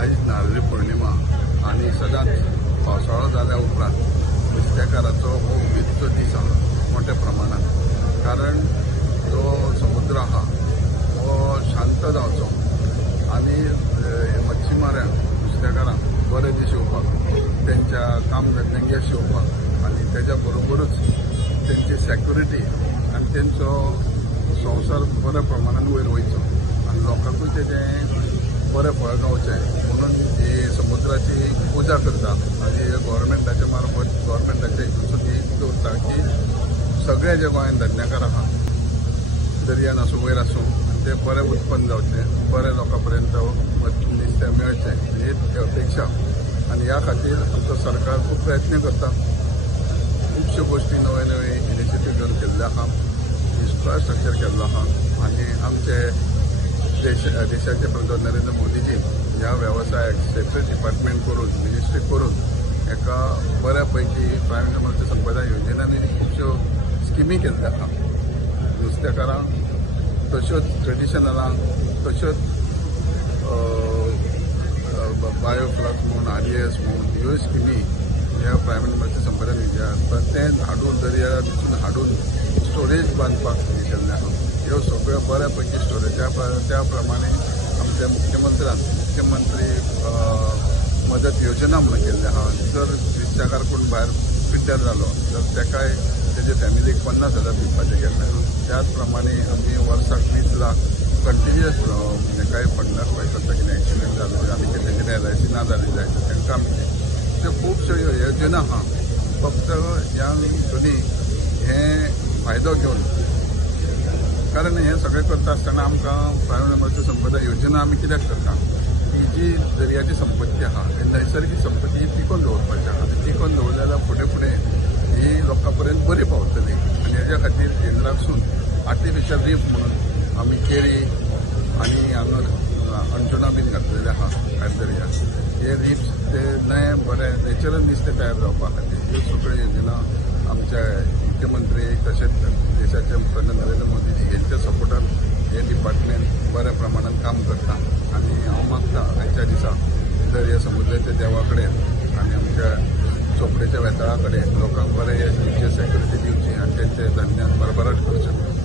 आज नारळी पौर्णिमा आणि सदांच पावसाळो जाल्या उपरांत नुस्तेकाराचो हो उमेदीचो दीस आसा मोठ्या प्रमाणात। कारण जो समुद्र आहा हो शांत जावचो आणि मच्छीमारांक नुस्तेकारांक बरे दीस येवपाक, त्यांच्या काम धंद्यांक यश येवपाक आणि त्याच्या बरोबरच त्यांची सेक्युरिटी आणि त्यांचो संसार बऱ्या प्रमाणात वयर वयचो आणि लोकांकूय तेजें बरें फळ गावचें म्हणून ही समुद्राची पुजा करता आणि गव्हर्मेंटाच्या मार्फत गव्हर्मेंटाच्या हितून ती दवरता की सगळे जे गोंयांत धंदेकार आहा दर्यान आसूं वयर आसूं ते बरें उत्पन्न जावचें, बरें लोकां पर्यंत नुस्तें मेळचें ही अपेक्षा। आणि ह्या खातीर आमचो सरकार खूब प्रयत्न करता, खुबश्यो गोष्टी नवे नवे इनिशिएटीव घेवन केल्ले आहा, इन्फ्रास्ट्रक्चर केल्लो आहा आणि आमचे देशाचे पंतप्रधान नरेंद्र मोदीजी ह्या व्यवसायाक सेपरेट डिपार्टमेंट करून मिनिस्ट्री करून एका बऱ्यापैकी प्रायम मिनिस्टर संपदा योजनांनी खुबश्यो स्किमी केल्ल्यो आहा नुस्तेकारांक, तश्योच ट्रेडिशनलांक, तश्योच बायोफ्लक्स म्हणून RDS म्हणून ह्यो स्किमी ह्या प्रायम मिनिस्टर संपदा योजना ते हाडून दर्यातून हाडून स्टोरेज बांदपाक केल्ले आहा। ह्यो सगळ्यो बऱ्यापैकी स्टोरेज त्या प्रमाणे आमच्या मुख्यमंत्री मदत योजना म्हणून केल्ली आहा। जर नुस्तेकार कोण भायर रिटायर जालो तर तेकाय तेजे फॅमिलीक 50,000 दिवपाचें केल्लें आहा। त्याच प्रमाणे आमी वर्साक 20 लाख कंटिन्युअस कांय फंडाक पळय करता, कितें एक्सिडेंट जालो आनी कितें LIC ना जाली जाय तर तांकां आमी त्यो खुबश्यो योजना आहा। फक्त ह्या तुमी हे फायदो घेवन, कारण हे सगळें करता आसतना आमकां प्रायम मिनिस्टर संपदा योजना आमी कित्याक करता, ही जी दर्याची संपत्ती आहा ही नैसर्गीक संपत्ती ही टिकोवन दवरपाची आहा। टिकोवन दवरली जाल्यार फुडें फुडें ही लोकां पर्यंत बरी पावतली आनी हेज्या खातीर केंद्रासून आर्टिफिशियल रीफ म्हणून आमी केरी आनी हांगा अंजुना बीन घातलेले आहा कांय दर्याक। हे रिफ्स ते नये बरें नॅचरल नुस्तें तयार जावपा खातीर ह्यो सगळ्यो योजना आमच्या मुख्यमंत्री तशेंच देशाचे पंतप्रधान नरेंद्र मोदीजी हेंच्या सपोर्टान हे डिपार्टमेंट बऱ्या प्रमाणात काम करता आणि हांव मागता आयच्या दिसा दर्या समुद्राच्या देवा कडेन आनी आमच्या चोपडेच्या वेताळा कडेन लोकांक बरें यश दिवचें, सेक्युरिटी दिवची आनी तेंचे धंद्यान भरभराट करचें।